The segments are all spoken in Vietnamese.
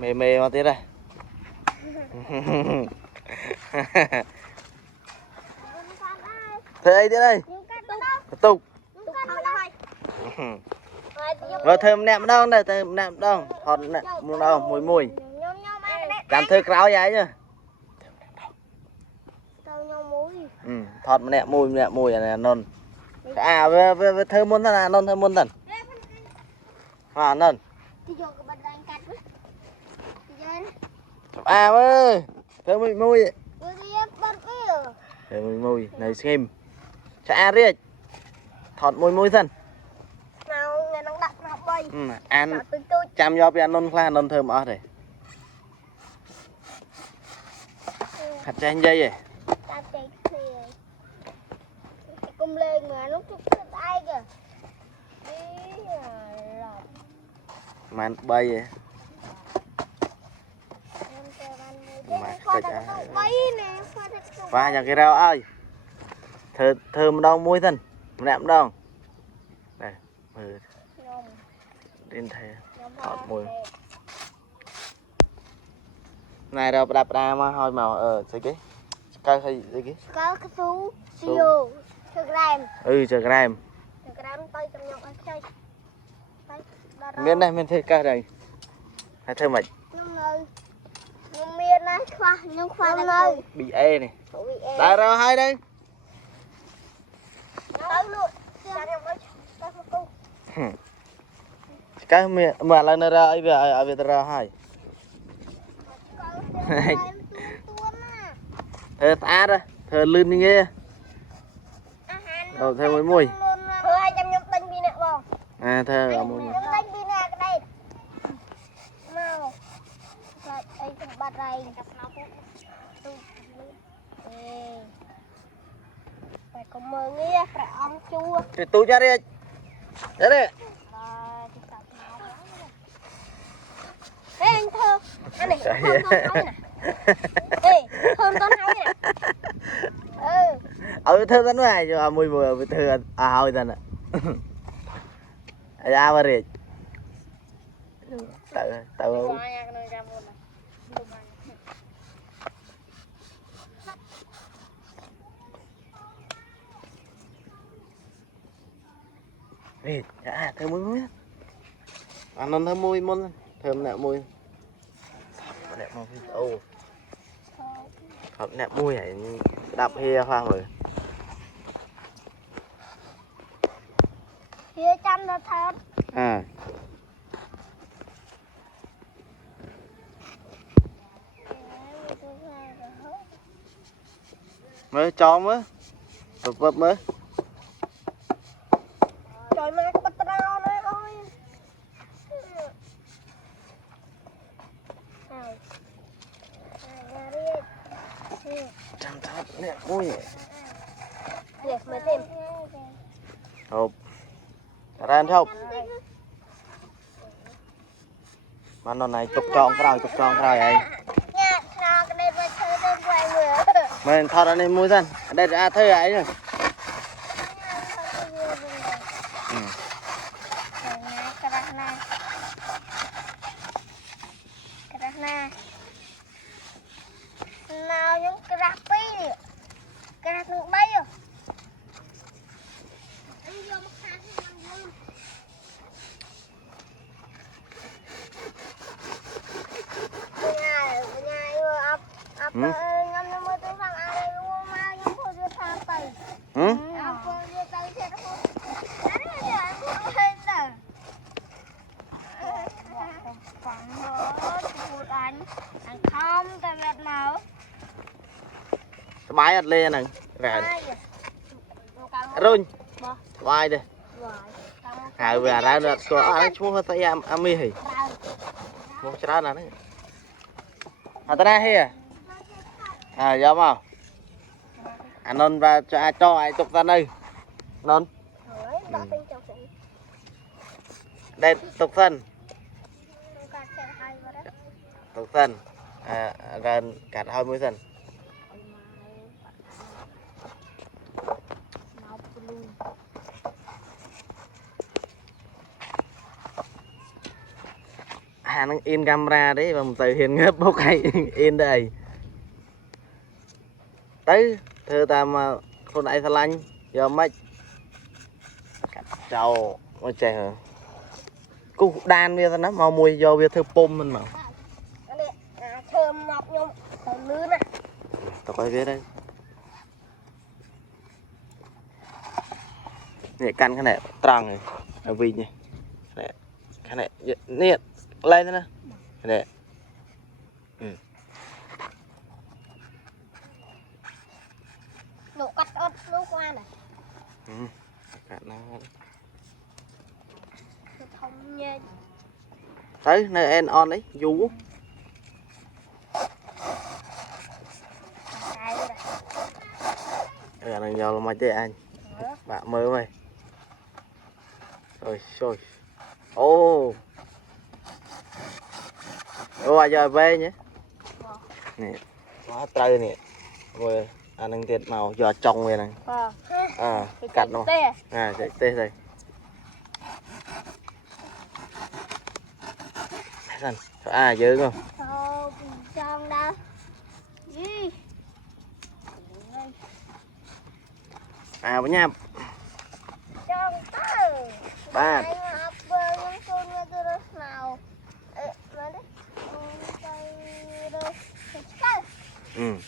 mê mà tí đây thế đây tí đây tục rồi thơm nẹm đâu này thơm nẹm đâu hot nẹm mua đâu mùi mùi làm thơ cáo vậy chứ thọt nẹm mùi này non à về thơ muốn là non thơ muốn thần à non à ơi thơ mùi thơ mùi này xem chả riết thọt mùi thân ăn chăm do ăn non pha non thơm ở đây hạt chanh dây vậy cùng lên mà lúc chút tay kìa mà bay vậy và nhà cái rau ơi thơm đâu muối thân nệm đâu này đến thế thọt mùi này đâu đạp ra mà thôi màu gì cái coi hay gì cái có cái số siêu chờ gram chờ gram tay trong nhóc ăn chơi miếng này miếng thế coi đây hay thơm mạch nhưng miếng này khoa này bị e này đã rồi hai đây cái mà lần nữa ra ấy về ra hai thơ ta đó thơ lươn đi nghe rồi thơ mùi thơ 200 tinh pin nè bông à thơ mùi tinh pin nè cái đây mau đây trong bát này phải có mơ nghe phải ong chua thì tôi ra đi đấy đi thế anh thơ anh này thơm con hay nè thơ tấn này cho mùi thơ hồi tấn ạ ra mà rệt tao thơm mùi ăn non thơm mùi môn thơm nẹo mùi nẹo mùi ô nẹo mùi này đạp hia khoang rồi hia chăm nó thật à mới cho mới tập vật mới trời mà cái bát rau đấy ơi chăm thật nè ui nè mới thêm hộp ra ăn không mà nó này chụp tròn cái rồi ấy mình thọt ra đây mua dân đây ra thuê ấy rồi nào những cái rác đi cái rác nước bay rồi anh vô một khăn ngâm nó mới tới phòng ai đây luôn mà những cô đưa thang tay cô đưa tay thế nó không đấy là giờ cô lên rồi phẳng hết cô anh không tại việt nào bái ăn lên này rồi vai đây vừa ra được có ai chú hơi tay am mi hỉ một trái nào đấy ta đây hả giờ mà anh non và cho ai tục ra đây non đây tục thân gần cả 20 dần năng in camera đấy và một từ hiện ngấp bốc hay in đây tới thưa ta mà con đại thà lanh giờ mấy chào ôi trời hả cú đan bây giờ nó mau mùi do bây giờ pom mình mà thơm ngọt nhung còn lươn này tao coi biết đây nè căn cái này trăng này ở vì nhỉ cái này nè lên thế nè nè nụ cắt ớt lúc qua này nó thông nha tới nơi en on đấy vú này giờ là mày thế anh bạn mới mày rồi rồi ô ô giờ về nhé nè quá trời nè rồi anh đang thiệt màu giờ trồng về này cắt nó chạy tê đây dữ không trong đâu gì với nhau trong tới ba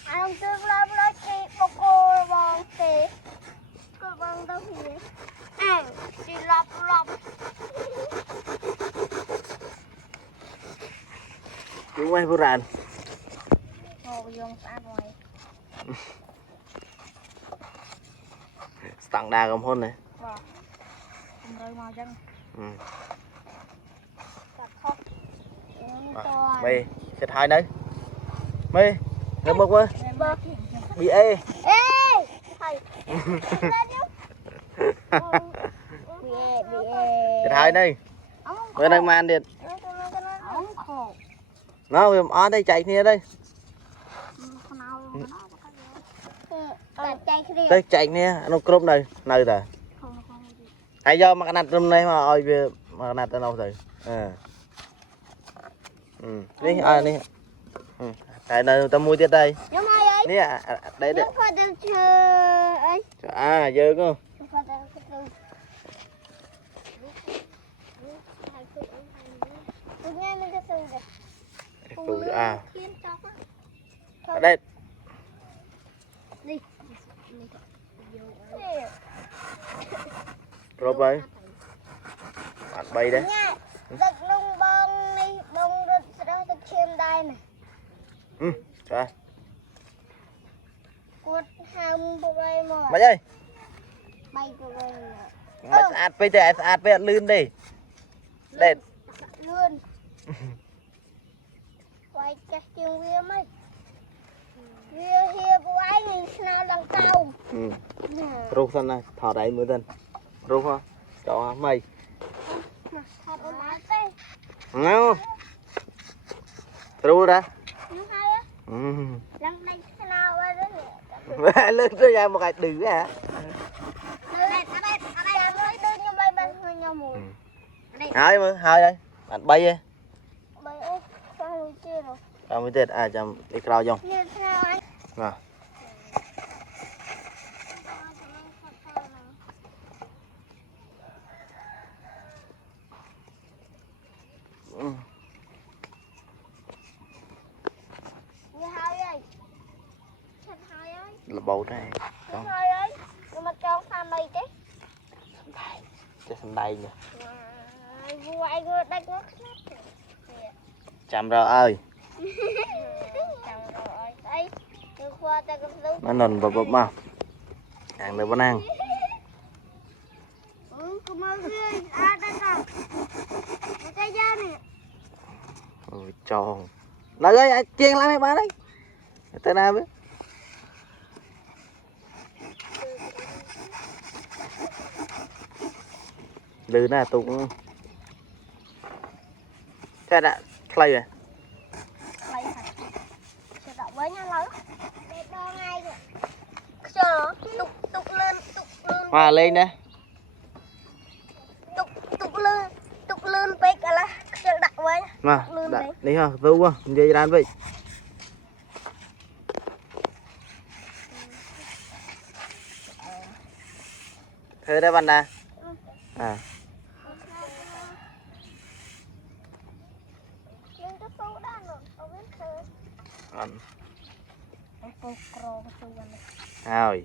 anh tương lai lại chị bọc cô bằng chị cô bằng đâu thì anh chị lọc chúng mày vô ràn ngồi dùng ăn ngoài tặng đà cầm hôn này rồi màu chân mày chết hai đấy mày ngâm bốc quá bị ê thầy chết hai đây bữa nay man điện nó ở đây chạy kia đây đây chạy nè nó cướp này nơi rồi ai do mà cái nát trong này mà ơi về mà cái nát ở đâu rồi đi đi tại nơi ta mua tiết đây nè đây đấy dơ cơ ở đây rồi bay bạn bay đấy đất lông bông đi bông rất là đất chim đây này rồi cột hàm bay mà bay ơi bay bay mà sạt bây giờ sạt bây giờ lươn đi đây lươn quay chắc chừng viên mấy viên hier quay mình nào đằng sau rút thân này thỏ đấy mới thân rút ha cho mày nào rút ra lên tới ra một cái đứa hả hai mà hai đây bạn bay đi sao mới tết chăm đi cào dòng à là bầu này nhưng mà cho pha mây cái sân đây nè anh ơi đánh nó chăm rồi ơi nó nền bập bập mà ăn được bữa ăn ôi tròn nói ơi chiên lắm mấy ba đấy tên nào biết lư nè tụng cái đã play rồi với nhau lớn để đo ngay rồi chờ tục lên hòa lên nè tục lên bếch là Chân đặt với. Mà đi hả? Vô quá, dây đàn vậy. Thơ đây bạn nè. À. Rồi.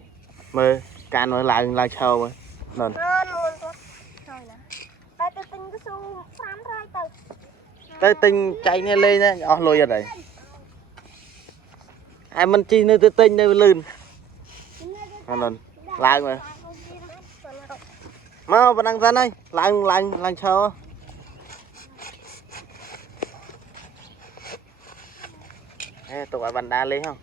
Mơ can mà lại sâu rồi. Nên. Tới tinh chạy nghe lên á, lôi ra đây. Ai mình chi nơi tới tinh nơi lươn. Nên lại mà. Mau bạn đang ra đây, làng sâu. Ê, tụi bạn đá lên không?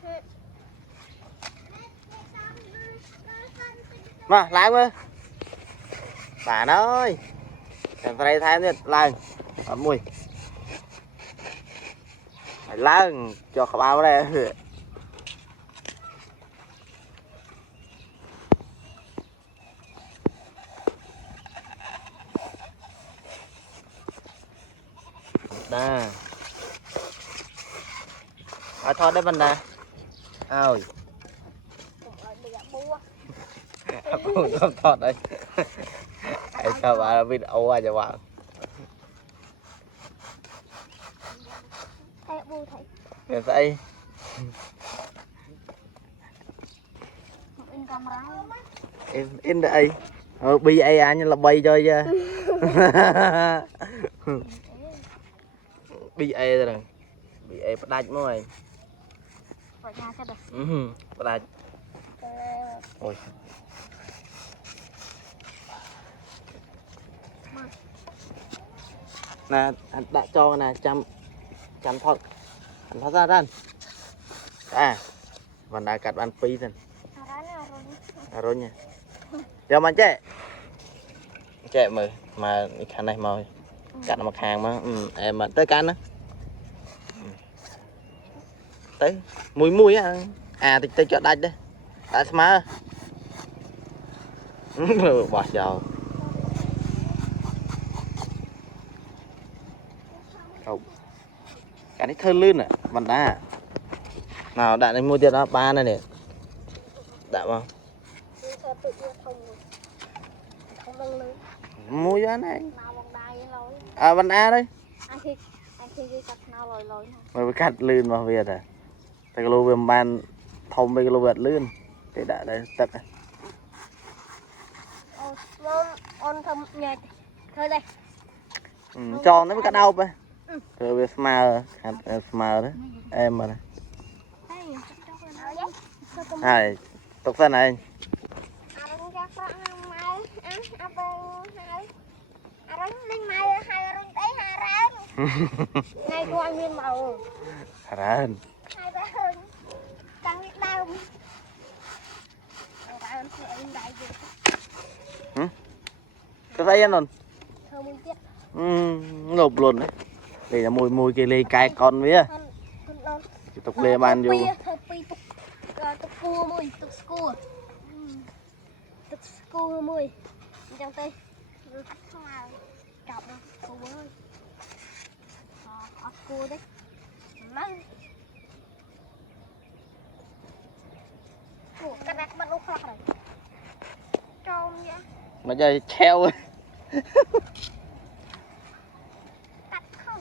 Mà lại mà. Bạn ơi. Em phải thay nhất làng. Ở mùi. Phải làng cho các bạn đây. Đà. Thôi đấy bạn đà. Ôi. Không thọt đây. Sao bạn biết ấu à cho bạn. Em thấy. In đây. Bi ai như là bay cho chứ. Bi ai rồi. Bi ai bắt đạch mới. Bắt đạch. Ôi. Nè, anh đã cho nè chăm thật. Anh thoát ra răn. À. Vẫn đã cắt bàn pi rồi. Rồi nha. Giờ mà chạy mà khả này mời cắt mặt hàng mà em mà tới cắn á tới mùi á thì tới chợ đạch đấy đã má bỏ vào không cái này thơ lươn à bạn đá nào đã mua tiền đó ba này nè đã không mua cho này à bạn A đấy mà cắt lươn vào Việt à tay lô về bàn thông bây lô Việt lươn cái đã đây tật on thầm nhẹ thôi đây cho nó mới cắt đauไปrồi về smile đấy em mà này này tục ra này ngay của anh Nguyên màu rán hai ba hơn tăng biết đau cái tay anh rồi thơ mùi tiết ngộp luôn đấy đây là mùi cái lê cay con với à tục lê bàn vô tục cua mùi tục cua mùi trong tay chọc cua ơi cua đấy cái này bắt lúc khác rồi trông vậy mà chơi treo ấy cắt không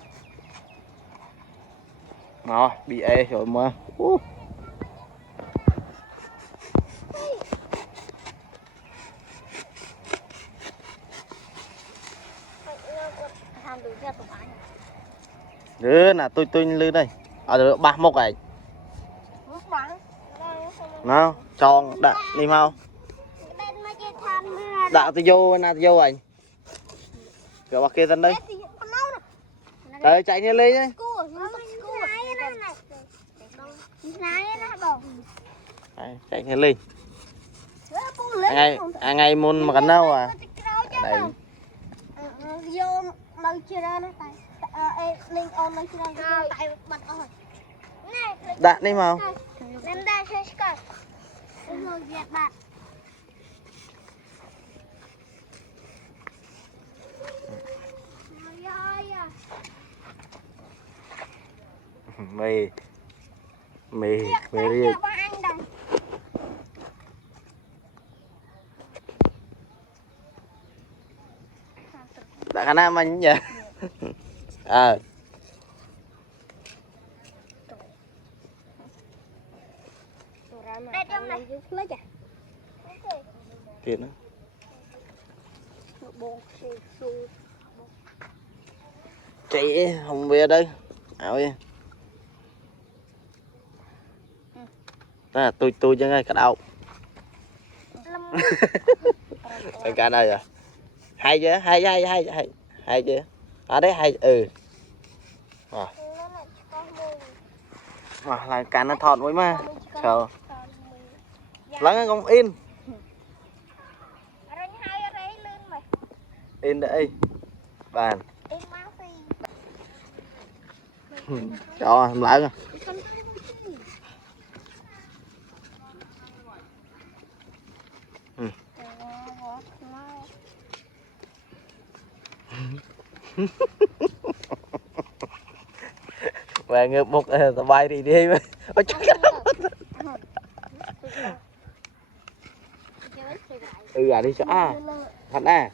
nó bị ê rồi mà đứa là tôi lư đây ở được ba mốc này nào tròn đã đi mau đã tôi vô là tôi vô anh kiểu bạc kia thân đây đấy chạy như lên đấy chạy như lên ngày môn mà cắn đâu à đây vô nơi chưa ra nó tay lên on nơi chưa ra tay bật rồi đã đi mau lên đây chơi coi rồi dẹp bạn mì mì mì riêng đã khả năng anh nhỉ ờ đây trong này lấy chả tiền nữa chị không biết đây ảo đi à, tôi chứ ngay cả đâu cái này à hay chứ hay chứ ở đấy hay mà là cả nó thọt mới mà chờ lắng không in in đây bàn cho lại rồi về ngược một bay thì đi mà à đi cho thật à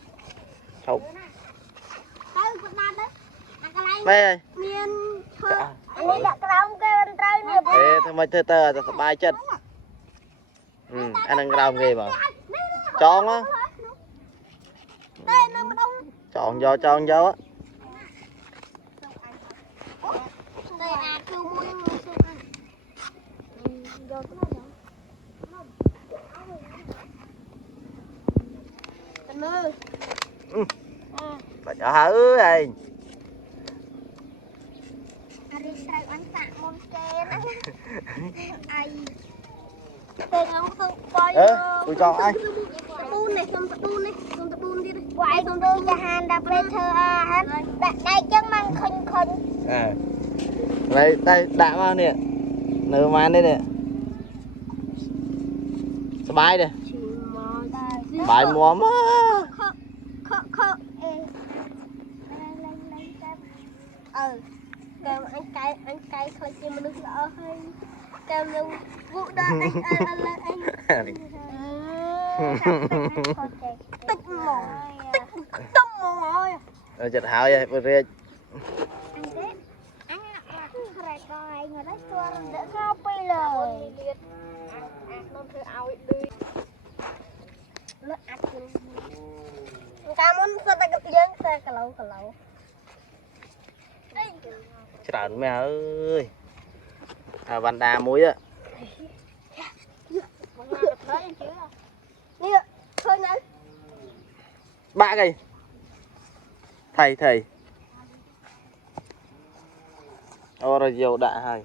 không về ê thôi mày tơ bay chân anh đang làm ghê mà tròn á tròn vô á bà cho hử đây tôi cho ai quay con đưa cho han đập lên thơ đây chân mang khinh khinh à đây đã bao nè nửa màn đây nè bài đây bài mua mà kêu anh cay thôi chứ mình đừng lỡ hay kêu lưu vụ đó anh tích mồ tích mồ rồi chật hảo vậy bữa riêng anh phải coi người đó cho đỡ sao bây lời nó thử ao đi nó ăn cảm ơn sao ta gặp dân xe cả lâu trời mẹ ơi à van đà muối á ba cây thầy ô rồi dầu đã hay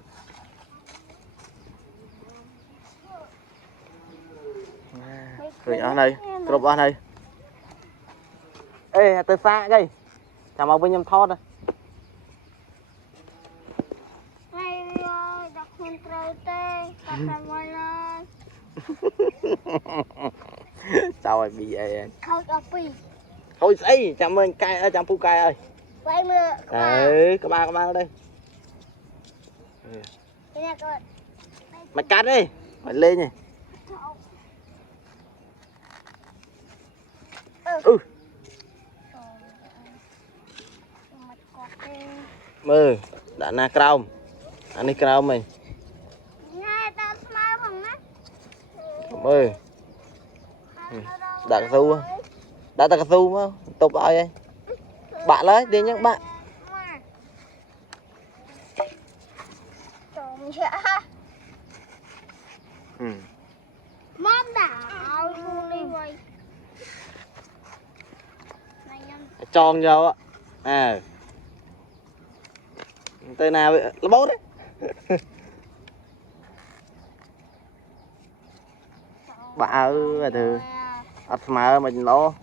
rồi ở đây cột ở đây ê từ xa cây chào mong bên nhâm thót đây sao rồi bị vậy thôi ấy chăm ơi cay ơi chăm phu cay ơi đấy các bạn ở đây mày cắt đi mày lên nhỉ mơ đã na crom anh đi crom mình mơ đã cà su mà tục ai đây bạn lấy đi nhắc bạn món đảo đi vậy tròn vô á à tên nào nó bố đấy bà ơi từ ắt mà mình lo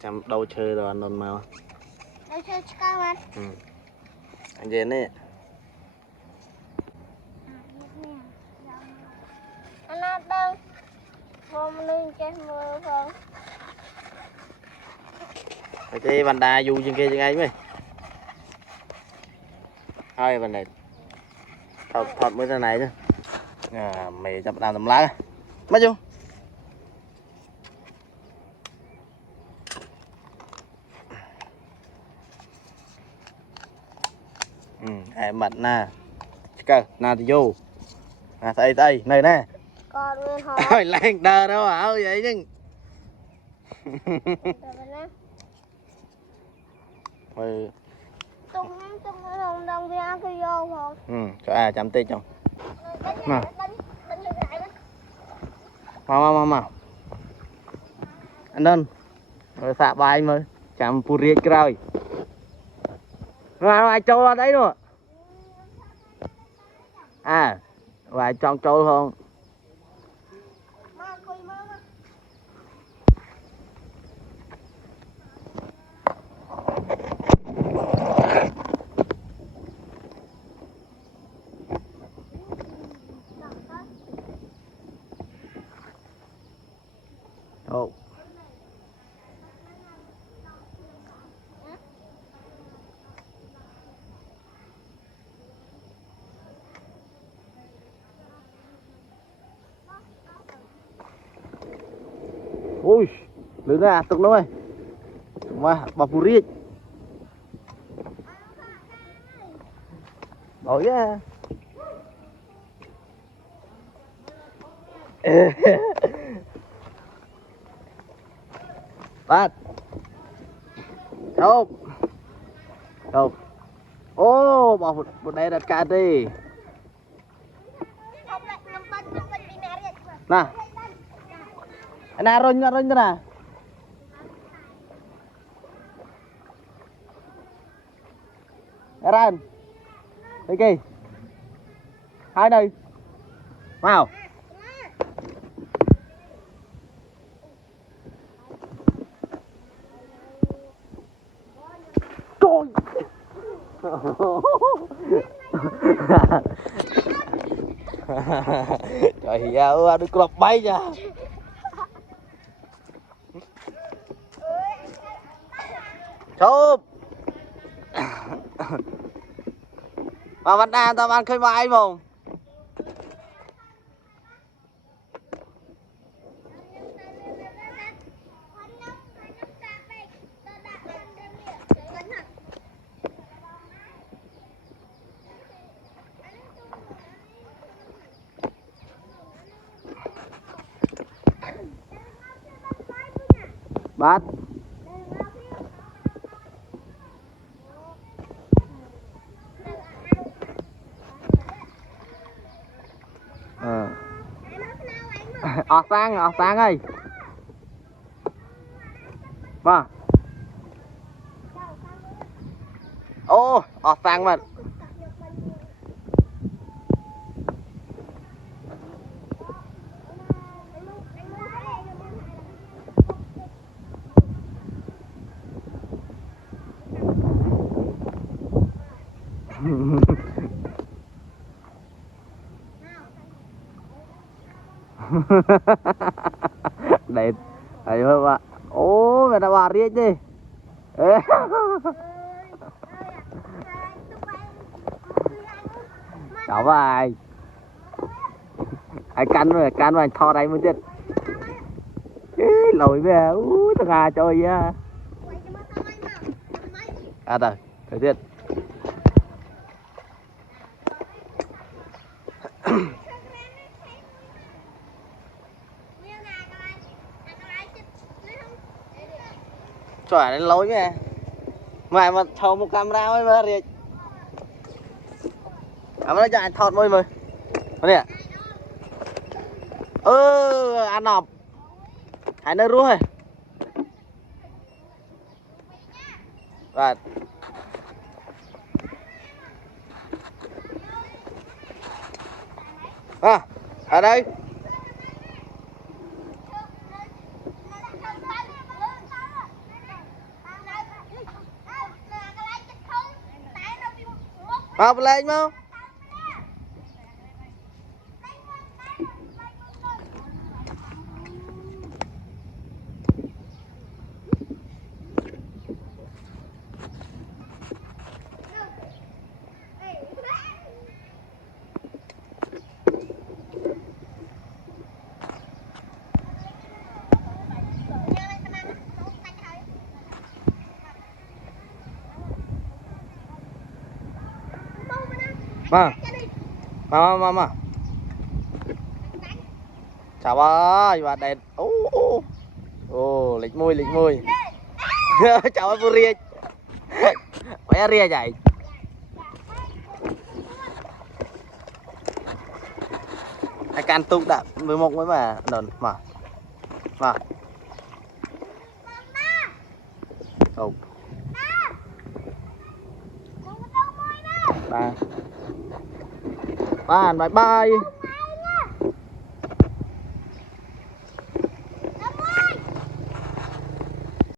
chăm đâu chơi rồi anh mà anh về nè anh đâu hôm nay chơi mưa không cái bàn đà dù trên kia trên ấy mày thôi bàn này thọt mới ra này chứ mày chập đào tầm lá mất chưa em mặt nè cơ nè thì vô nè tay này nè con nguyên hỏi ôi lên đờ đâu hả vậy chứ mày tung đồng đồng thì ăn cái vô không cho chạm tay chồng mà mau anh đơn rồi xạ bài anh mới chạm pù riết rồi mà ai trâu ra đấy rồi vài trong trâu không oh. Ui, lớn ra, tục lắm ơi. Mà, bà phù riết. Đổi ra. Bắt. Chụp. Chụp. Ô, bà một đây đặt cả đi. Nè. Anh rôn cho nè. Ran. Đây kì. Hai đây. Wow. Trời ơi, được lọc bay nha. Chụp. Mà bạn đàn tao ăn khơi mai không? Bắt. Ọt sang ơi. Mà. Ô, ọt sang mà. Đấy đấy bạn ô mẹ đã bà riết đi ê cháu bài ai cắn mà anh thò đánh mới chết lỗi về thằng Hà chơi á rồi thời tiết chuẩn đến lối nha mày mà thầu một camera mới mà riêng nó cho anh thọt môi mời nè ăn nọc hai nơi rúa rồi ở đây học lên không Mà chào ơi và đèn lịch mùi chào ơi vui ria phải ria vậy ai can tung đã 11 mới mà đồn mà oh. Bye bye.